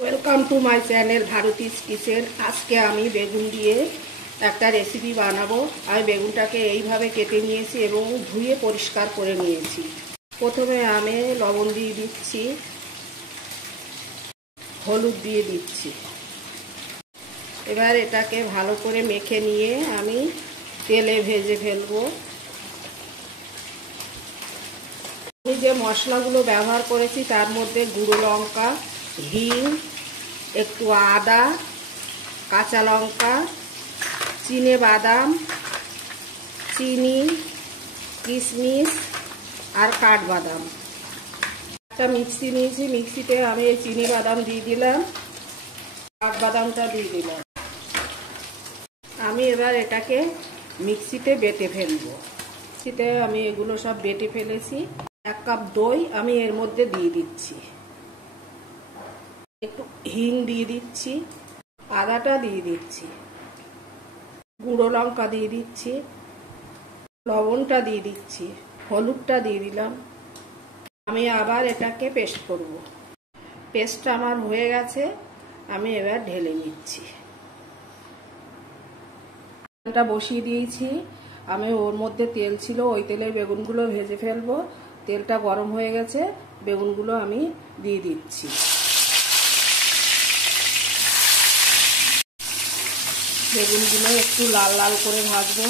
Welcome to my channel Bharati's kitchen. আজকে আমি বেগুন দিয়ে একটা রেসিপি বানাবো। আমি বেগুনটাকে এইভাবে কেটে নিয়েছি এবং ধুয়ে পরিষ্কার করে নিয়েছি। প্রথমে আমি লবণ দিয়ে দিচ্ছি, হলুদ দিয়ে দিচ্ছি। এবার এটাকে ভালো করে মেখে নিয়ে আমি তেলে ভেজে ফেলবো। আমি যে মশলাগুলো ব্যবহার করেছি তার মধ্যে গুঁড়ো লঙ্কা, হিং, একটু আদা, কাঁচা লঙ্কা, চিনে বাদাম, চিনি, কিশমিশ আর কাঠবাদাম। একটা মিক্সি নিয়েছি, মিক্সিতে আমি এই চিনি বাদাম দিয়ে দিলাম, কাঠবাদামটা দিয়ে দিলাম। আমি এবার এটাকে মিক্সিতে বেটে ফেলবো। মিক্সিতে আমি এগুলো সব বেটে ফেলেছি। 1 কাপ দই আমি এর মধ্যে দিয়ে দিচ্ছি, একটু হিং দিয়ে দিচ্ছি, আদাটা দিয়ে দিচ্ছি, গুঁড়ো লঙ্কা দিয়ে দিচ্ছি, লবণটা দিয়ে দিচ্ছি, হলুদটা দিয়ে দিলাম। আমি আবার এটাকে পেস্ট করব। পেস্টটা আমার হয়ে গেছে, আমি এবার ঢেলে নিচ্ছি। এটা বসিয়ে দিয়েছি, আমি ওর মধ্যে তেল ছিল, ওই তেলে বেগুনগুলো ভেজে ফেলবো। তেলটা গরম হয়ে গেছে, বেগুনগুলো আমি দিয়ে দিচ্ছি। বেগুনগুলো একটু লাল লাল করে ভাজবো।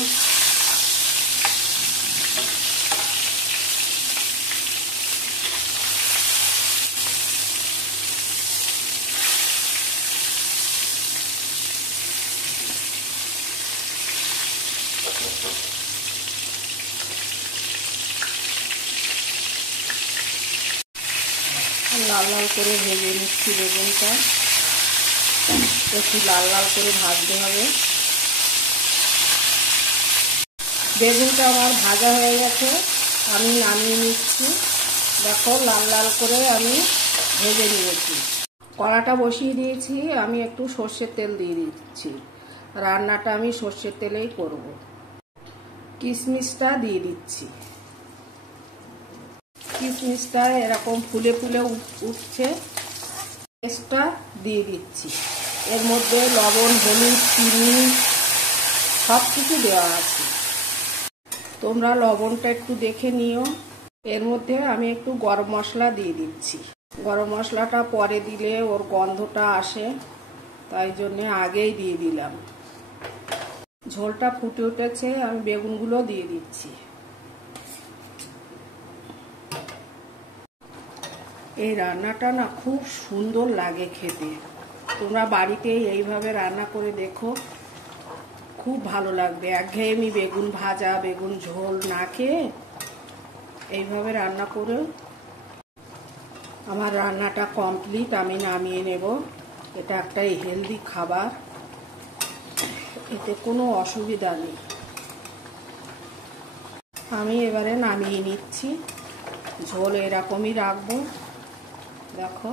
লাল লাল করে ভেজে নিচ্ছি বেগুনটা, একটু লাল লাল করে ভাজতে হবে। বেগুনটা আমার ভাজা হয়ে গেছে, আমি নামিয়ে নিচ্ছি। দেখো লাল লাল করে আমি ভেজে নিয়েছি। কড়াটা বসিয়ে দিয়েছি, আমি একটু সর্ষের তেল দিয়ে দিচ্ছি। রান্নাটা আমি সর্ষের তেলেই করব। কিশমিশটা দিয়ে দিচ্ছি। কিশমিশটা এরকম ফুলে ফুলে উঠছে, পেস্টটা দিয়ে দিচ্ছি। এর মধ্যে লবণ, হলুদ, চিনি সব কিছু দেওয়া আছে, তোমরা লবণটা একটু দেখে নিও। এর মধ্যে আমি একটু গরম মশলা দিয়ে দিচ্ছি। গরম মশলাটা পরে দিলে ওর গন্ধটা আসে, তাই জন্যে আগেই দিয়ে দিলাম। ঝোলটা ফুটে উঠেছে, আমি বেগুনগুলো দিয়ে দিচ্ছি। এই রান্নাটা না খুব সুন্দর লাগে খেতে। তোমরা বাড়িতে এইভাবে রান্না করে দেখো, খুব ভালো লাগবে। একঘেয়েমি বেগুন ভাজা, বেগুন ঝোল না খেয়ে এইভাবে রান্না করে। আমার রান্নাটা কমপ্লিট, আমি নামিয়ে নেব। এটা একটা হেলদি খাবার, এতে কোনো অসুবিধা নেই। আমি এবারে নামিয়ে নিচ্ছি। ঝোল এরকমই রাখবো। দেখো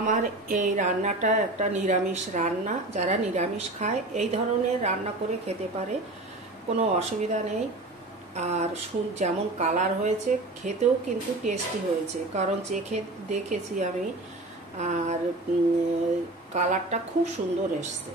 আমার এই রান্নাটা একটা নিরামিষ রান্না। যারা নিরামিষ খায় এই ধরনের রান্না করে খেতে পারে, কোনো অসুবিধা নেই। আর যেমন কালার হয়েছে, খেতেও কিন্তু টেস্টি হয়েছে, কারণ চেখে দেখেছি আমি, আর কালারটা খুব সুন্দর এসছে।